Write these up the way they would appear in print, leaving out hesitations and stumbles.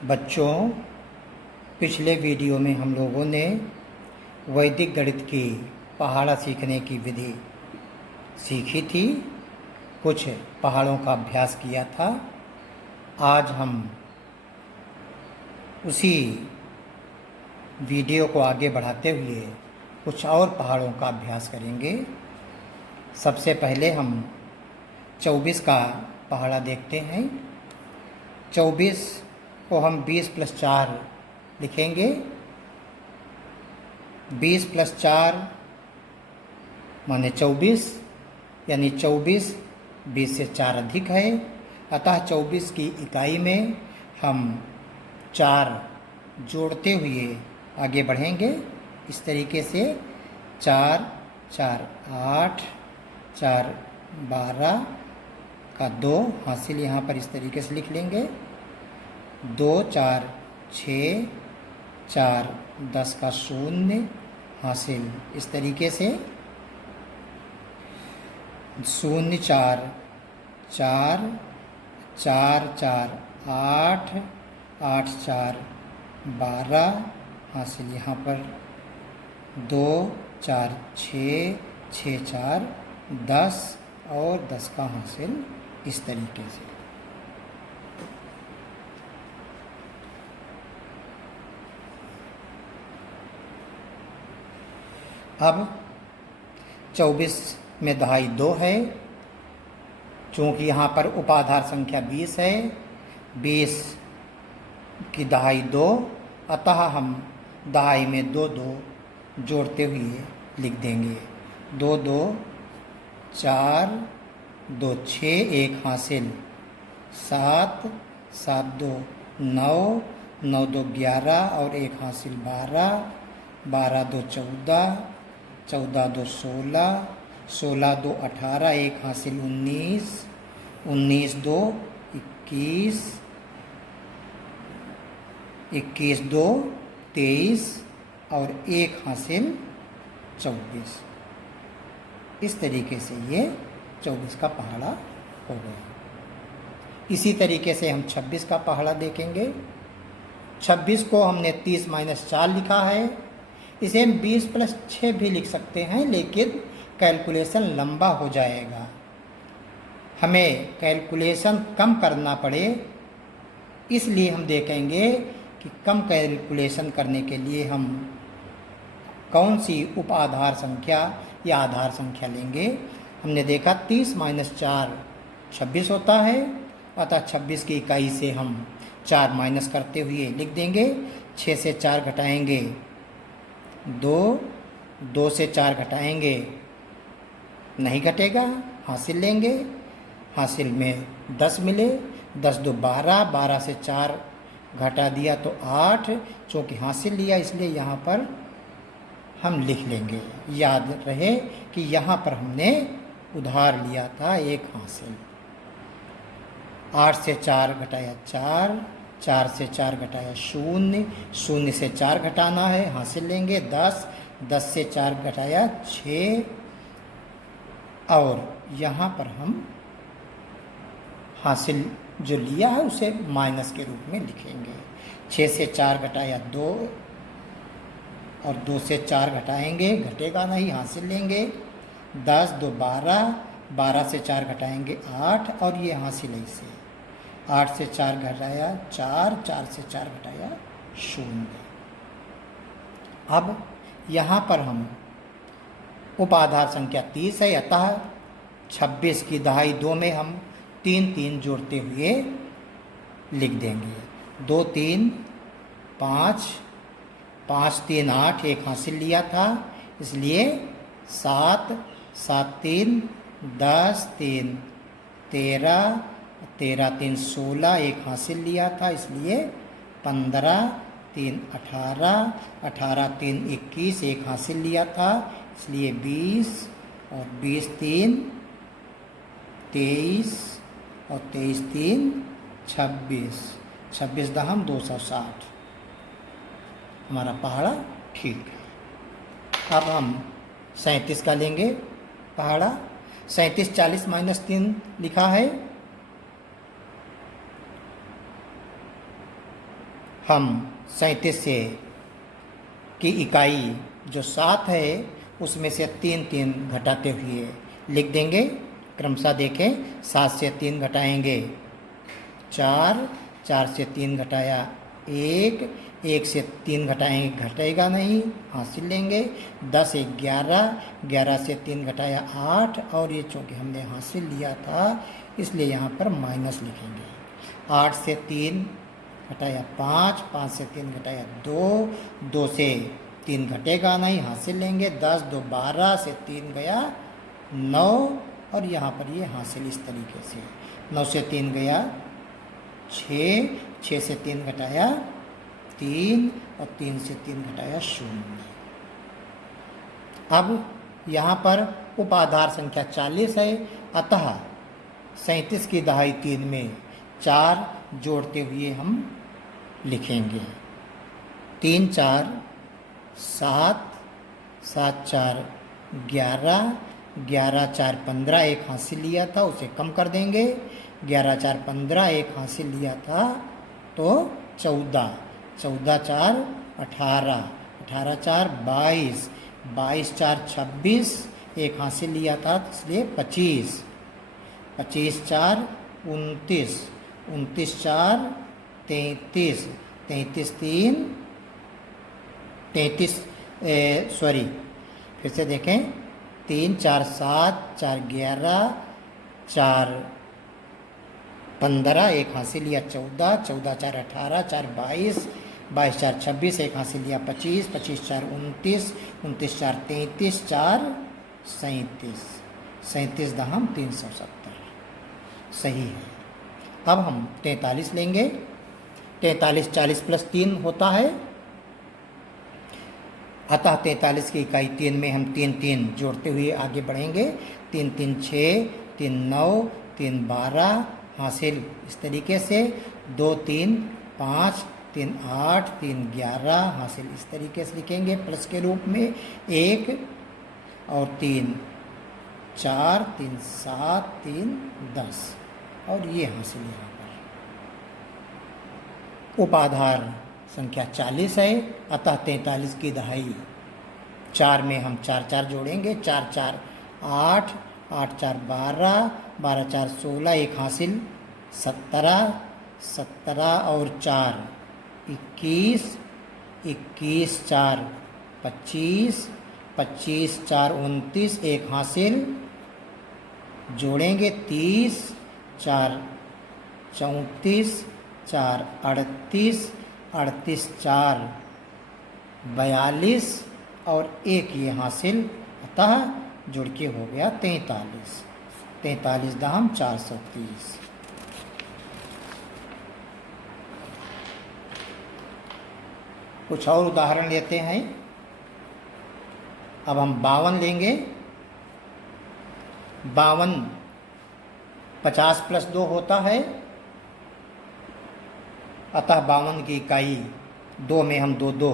बच्चों, पिछले वीडियो में हम लोगों ने वैदिक गणित की पहाड़ा सीखने की विधि सीखी थी, कुछ पहाड़ों का अभ्यास किया था। आज हम उसी वीडियो को आगे बढ़ाते हुए कुछ और पहाड़ों का अभ्यास करेंगे। सबसे पहले हम 24 का पहाड़ा देखते हैं। 24 को हम 20 + 4 लिखेंगे। 20 + 4 माने 24, यानी 24 20 से 4 अधिक है। अतः 24 की इकाई में हम 4 जोड़ते हुए आगे बढ़ेंगे। इस तरीके से 4 4 8 4 12 का 2 हासिल यहाँ पर इस तरीके से लिख लेंगे। 2 4 6 4 10 का 0 हासिल इस तरीके से। 0 4 4 4 4 8 8 4 12 हासिल यहाँ पर। 2 4 6 6 4 10 और 10 का हासिल इस तरीके से। अब 24 में दहाई 2 है। चूँकि यहाँ पर उपाधार संख्या 20 है, 20 की दहाई 2, अतः हम दहाई में 2 2 जोड़ते हुए लिख देंगे। 2 2 4 2 6 1 हासिल 7 7 2 9 9 2 11 और 1 हासिल 12 12 2 14 14 2 16 16 2 18 1 हासिल 19 19 2 21 21 2 23 और 1 हासिल 24। इस तरीके से ये 24 का पहाड़ा हो गया। इसी तरीके से हम 26 का पहाड़ा देखेंगे। 26 को हमने 30 - 4 लिखा है। इसे हम 20 + 6 भी लिख सकते हैं, लेकिन कैलकुलेशन लंबा हो जाएगा। हमें कैलकुलेशन कम करना पड़े, इसलिए हम देखेंगे कि कम कैलकुलेशन करने के लिए हम कौन सी उप आधार संख्या या आधार संख्या लेंगे। हमने देखा 30 - 4 26 होता है, अतः 26 की इकाई से हम 4 माइनस करते हुए लिख देंगे। 6 से 4 घटाएंगे 2, 2 से 4 घटाएंगे नहीं घटेगा, हासिल लेंगे। हासिल में 10 मिले, 10 2 12 12 से 4 घटा दिया तो 8। चूँकि हासिल लिया इसलिए यहाँ पर हम लिख लेंगे। याद रहे कि यहाँ पर हमने उधार लिया था 1 हासिल। 8 से 4 घटाया 4, 4 से 4 घटाया 0, 0 से 4 घटाना है, हासिल लेंगे 10, 10 से 4 घटाया 6 और यहाँ पर हम हासिल जो लिया है उसे माइनस के रूप में लिखेंगे। 6 से 4 घटाया 2 और 2 से 4 घटाएंगे, घटेगा नहीं, हासिल लेंगे। 10 2 12, 12 से 4 घटाएंगे 8 और ये हासिल है इसे। 8 से 4 घटाया 4, 4 से 4 घटाया 0। अब यहाँ पर हम उपाधार संख्या 30 है, अतः 26 की दहाई 2 में हम 3 3 जोड़ते हुए लिख देंगे। 2 3 5 5 3 8 1 हासिल लिया था, इसलिए 7 7 3 10 3 13 13 3 16 1 हासिल लिया था, इसलिए 15 3 18 18 3 21 1 हासिल लिया था, इसलिए 20 और 20 3 23 और 23 3 26 26 दहम 260। हमारा पहाड़ा ठीक है। अब हम 37 का लेंगे पहाड़ा। 37 40 - 3 लिखा है। हम 37 से की इकाई जो 7 है उसमें से 3 घटाते हुए लिख देंगे। क्रमशः देखें, 7 से 3 घटाएंगे 4, 4 से 3 घटाया 1, 1 से 3 घटाएंगे घटेगा नहीं, हासिल लेंगे। 10 1 11, 11 से 3 घटाया 8, और ये चूँकि हमने हासिल लिया था इसलिए यहाँ पर माइनस लिखेंगे। 8 से 3 घटाया 5, 5 से 3 घटाया 2, 2 से 3 घटेगा नहीं, हासिल लेंगे। 10 2 12 से 3 गया 9, और यहाँ पर ये हासिल इस तरीके से। 9 से 3 गया 6, 6 से 3 घटाया 3, और 3 से 3 घटाया 0। अब यहाँ पर उपाधार संख्या 40 है, अतः 37 की दहाई 3 में 4 जोड़ते हुए हम लिखेंगे। 3 4 7, 7 4 11, 11 4 15, एक हासिल लिया था उसे कम कर देंगे। 11 4 15, एक हासिल लिया था तो 14, 14 4 18, 18 4 22, 22 4 26, एक हासिल लिया था इसलिए 25, 25 4 29, 29 4 33, 33 3 33, सॉरी फिर से देखें, 3 4 7, 4 11, 4 15, एक हासिल लिया 14, 14 4 18, 4 22, 22 4 26, एक हासिल लिया 25, 25 4 29, 29 4 33, 4 37, 37 दहम 370 सही है। अब हम 43 लेंगे। 43 40 प्लस 3 होता है, अतः 43 की इकाई 3 में हम 3 जोड़ते हुए आगे बढ़ेंगे। 3 3 6, 3 9, 3 12, हासिल इस तरीके से। 2 3 5, 3 8, 3 11, हासिल इस तरीके से लिखेंगे प्लस के रूप में। 1 और 3 4, 3 7, 3 10, और ये हासिल यहाँ पर। उपाधार संख्या 40 है, अतः 43 की दहाई 4 में हम 4 4 जोड़ेंगे। 4 4 8, 8 4 12, 12 4 16, एक हासिल 17, 17 और 4 21, 21 4 25, 25 4 29, एक हासिल जोड़ेंगे। 30 4 34, 4 38, 38 4 42, और एक ये हासिल, अतः जुड़ के हो गया 43, 43 दहम 430। कुछ और उदाहरण लेते हैं। अब हम 52 लेंगे। 52 50 प्लस 2 होता है, अतः 52 की इकाई 2 में हम 2 2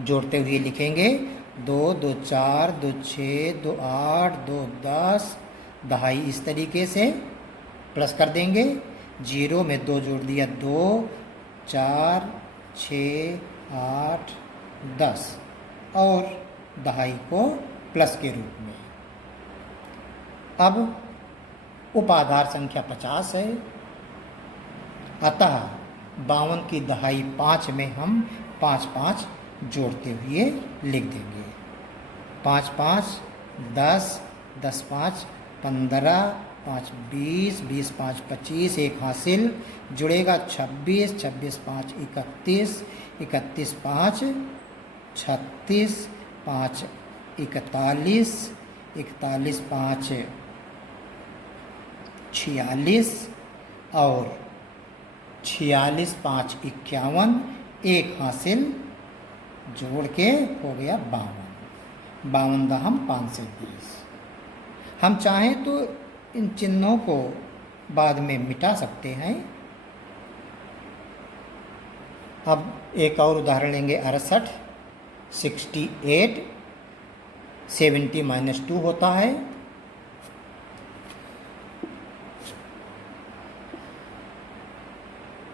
जोड़ते हुए लिखेंगे। 2 2 4, 2 6, 2 8, 2 10, दहाई इस तरीके से प्लस कर देंगे। 0 में 2 जोड़ दिया 2, 4 6 8 10, और दहाई को प्लस के रूप में। अब उपाधार संख्या 50 है, अतः 52 की दहाई 5 में हम 5 5 जोड़ते हुए लिख देंगे। 5 5 10, 10 5 15, 5 20, 20 5 25, एक हासिल जुड़ेगा 26, 26 5 31, 31 5 36, 5 41, 41 5 46, और 46 5 51, एक हासिल जोड़ के हो गया 52, 52 दहम 520। हम चाहें तो इन चिन्हों को बाद में मिटा सकते हैं। अब एक और उदाहरण लेंगे। 68 68, 70 माइनस 2 होता है।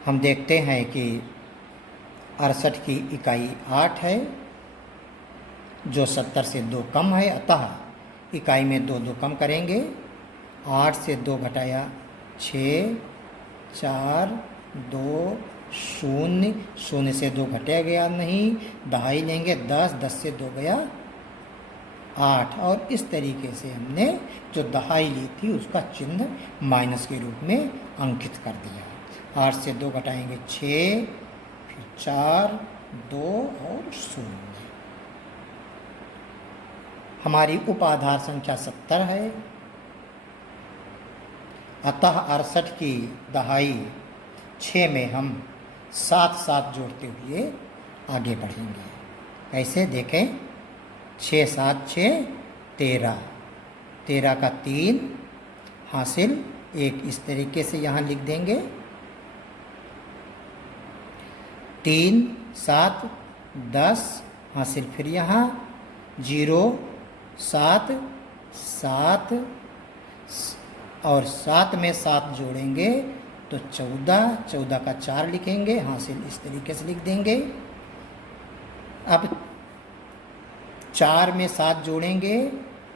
हम देखते हैं कि 68 की इकाई 8 है, जो 70 से 2 कम है, अतः इकाई में 2 2 कम करेंगे। 8 से 2 घटाया 6, 4, 2, 0, 0 से 2 घटाया गया नहीं, दहाई लेंगे 10, 10 से 2 गया 8, और इस तरीके से हमने जो दहाई ली थी उसका चिन्ह माइनस के रूप में अंकित कर दिया। 8 से 2 घटाएंगे 6, फिर 4, 2 और 0। हमारी उप आधार संख्या 70 है, अतः 68 की दहाई 6 में हम 7 7 जोड़ते हुए आगे बढ़ेंगे। कैसे देखें, 6 7 6 13, 13 का 3 हासिल 1, इस तरीके से यहाँ लिख देंगे। 3 7 10 हासिल, फिर यहाँ 0 7 7 और 7 में 7 जोड़ेंगे तो 14, 14 का 4 लिखेंगे, हासिल इस तरीके से लिख देंगे। अब 4 में 7 जोड़ेंगे,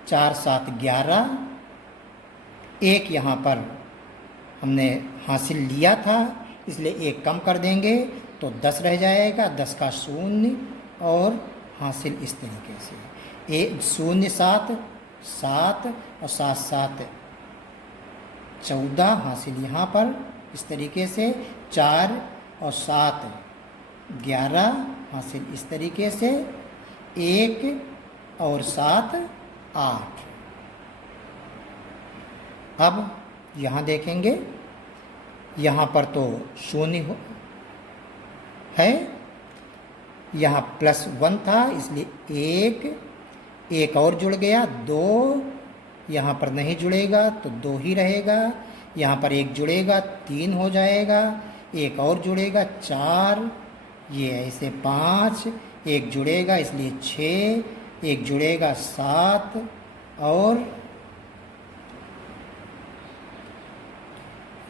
4 7 11, 1 यहाँ पर हमने हासिल लिया था इसलिए 1 कम कर देंगे तो 10 रह जाएगा, 10 का 0 और हासिल इस तरीके से 0 7 7 और 7 7 14, हासिल यहाँ पर इस तरीके से 4 और 7 11, हासिल इस तरीके से 1 और 7 8। अब यहाँ देखेंगे, यहाँ पर तो 0 है, यहाँ +1 था इसलिए 1 और जुड़ गया, 2 यहाँ पर नहीं जुड़ेगा तो 2 ही रहेगा, यहाँ पर 1 जुड़ेगा 3 हो जाएगा, 1 और जुड़ेगा 4, ये ऐसे 5, 1 जुड़ेगा इसलिए 6, 1 जुड़ेगा 7 और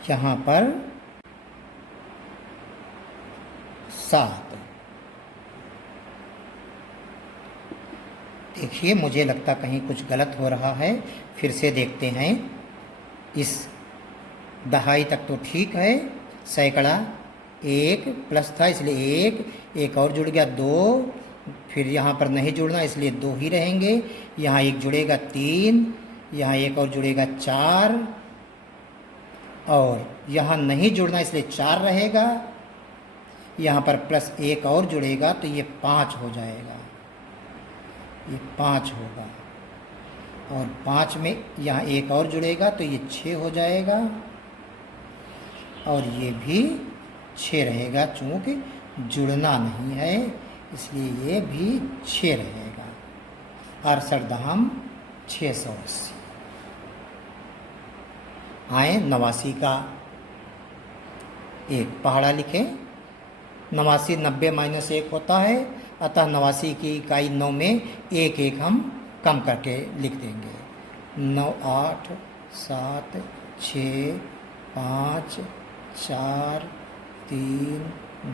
यहाँ पर 7। देखिए, मुझे लगता कहीं कुछ गलत हो रहा है, फिर से देखते हैं। इस दहाई तक तो ठीक है, सैकड़ा 1 प्लस था इसलिए 1 और जुड़ गया 2, फिर यहाँ पर नहीं जुड़ना इसलिए 2 ही रहेंगे, यहाँ 1 जुड़ेगा 3, यहाँ 1 और जुड़ेगा 4 और यहाँ नहीं जुड़ना इसलिए 4 रहेगा, यहाँ पर +1 और जुड़ेगा तो ये 5 हो जाएगा, ये 5 होगा और 5 में यहाँ 1 और जुड़ेगा तो ये 6 हो जाएगा और ये भी 6 रहेगा, चूँकि जुड़ना नहीं है इसलिए ये भी 6 रहेगा। 68 दाम 680। आए 89 का एक पहाड़ा लिखें। 89 90 - 1 होता है, अतः 89 की इकाई 9 में 1 1 हम कम करके लिख देंगे। 9 8 7 6 5 4 3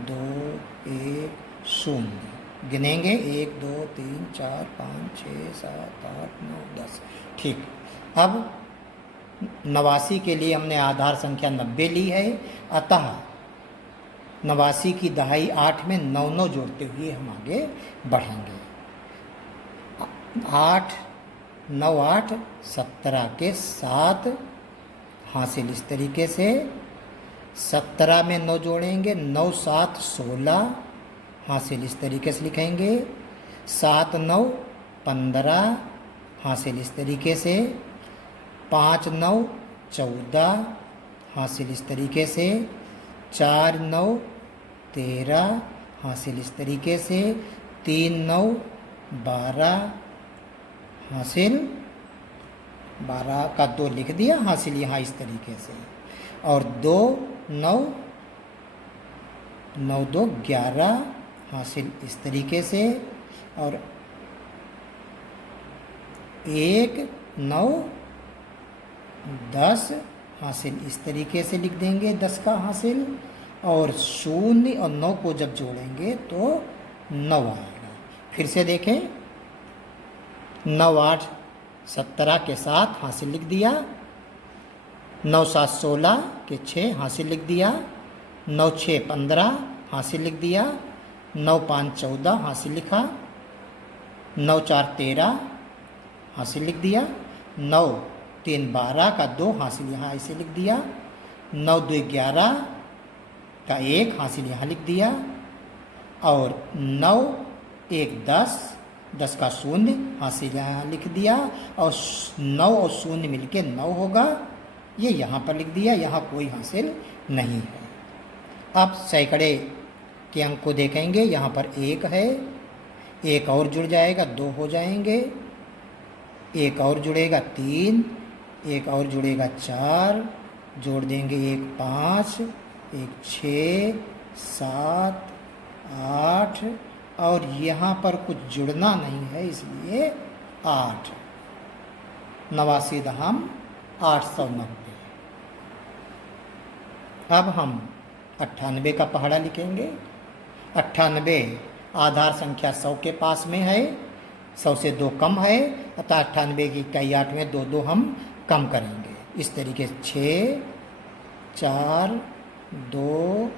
2 1 0। गिनेंगे 1 2 3 4 5 6 7 8 9 10। ठीक, अब 89 के लिए हमने आधार संख्या 90 ली है, अतः 89 की दहाई 8 में 9 9 जोड़ते हुए हम आगे बढ़ेंगे। 8 9 8 17 के 7 हासिल इस तरीके से, 17 में 9 जोड़ेंगे, 9 7 16 हासिल इस तरीके से लिखेंगे, 7 9 15 हासिल इस तरीके से, 5 9 14 हासिल इस तरीके से, 4 9 13 हासिल इस तरीके से, 3 9 12 हासिल, 12 का 2 लिख दिया, हासिल यहाँ इस तरीके से, और 2 9 9 2 11 हासिल इस तरीके से, और 1 9 10 हासिल इस तरीके से लिख देंगे, 10 का हासिल, और 0 और 9 को जब जोड़ेंगे तो 9 आएगा। फिर से देखें, 9 8 17 के 7 हासिल लिख दिया, 9 7 16 के 6 हासिल लिख दिया, 9 6 15 हासिल लिख दिया, 9 5 14 हासिल लिखा, 9 4 13 हासिल लिख दिया, 9 3 12 का 2 हासिल यहाँ ऐसे लिख दिया, 9 2 11 का 1 हासिल यहाँ लिख दिया, और 9 1 10 10 का 0 हासिल यहाँ लिख दिया, और 9 और 0 मिलके 9 होगा, ये यहाँ पर लिख दिया, यहाँ कोई हासिल नहीं है। अब सैकड़े के अंक को देखेंगे, यहाँ पर 1 है, 1 और जुड़ जाएगा 2 हो जाएंगे, 1 और जुड़ेगा 3, 1 और जुड़ेगा 4, जोड़ देंगे 1 5, 1 6 7 8, और यहाँ पर कुछ जुड़ना नहीं है इसलिए 8, 89 दहम 890। अब हम 98 का पहाड़ा लिखेंगे। 98 आधार संख्या 100 के पास में है, 100 से 2 कम है, अतः 98 की इकाई 8 में 2 2 हम कम करेंगे। इस तरीके से 6 4 2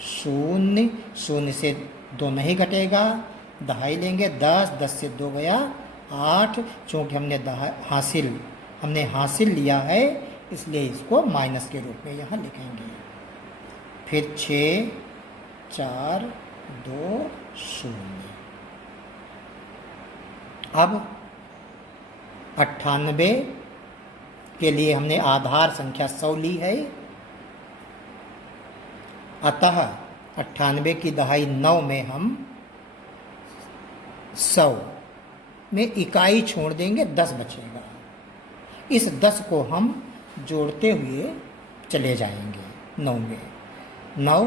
0, 0 से 2 नहीं घटेगा, दहाई लेंगे, 10 10 से 2 गया 8, चूँकि हमने हासिल लिया है इसलिए इसको माइनस के रूप में यहाँ लिखेंगे। फिर 6 4 2 0। अब 98 के लिए हमने आधार संख्या 100 ली है, अतः 98 की दहाई 9 में हम 100 में इकाई छोड़ देंगे, 10 बचेगा। इस 10 को हम जोड़ते हुए चले जाएंगे 9 में। 9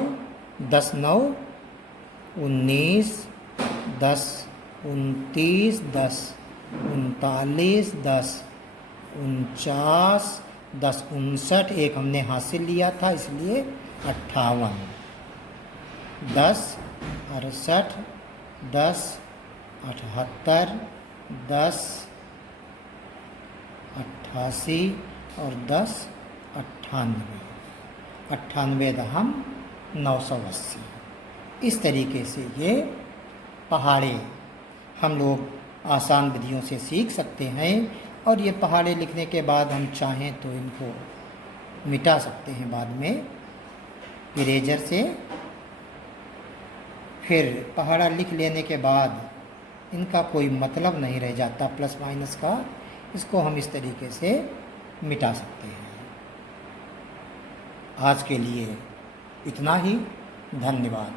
10 9 19 10 29 10 39 10 49 10 59, एक हमने हासिल लिया था इसलिए 58, 10 68 10 78 10 88 और 10 98, 98 दहम 980। इस तरीके से ये पहाड़े हम लोग आसान विधियों से सीख सकते हैं, और ये पहाड़े लिखने के बाद हम चाहें तो इनको मिटा सकते हैं बाद में इरेजर से। फिर पहाड़ा लिख लेने के बाद इनका कोई मतलब नहीं रह जाता प्लस माइनस का, इसको हम इस तरीके से मिटा सकते हैं। आज के लिए इतना ही, धन्यवाद।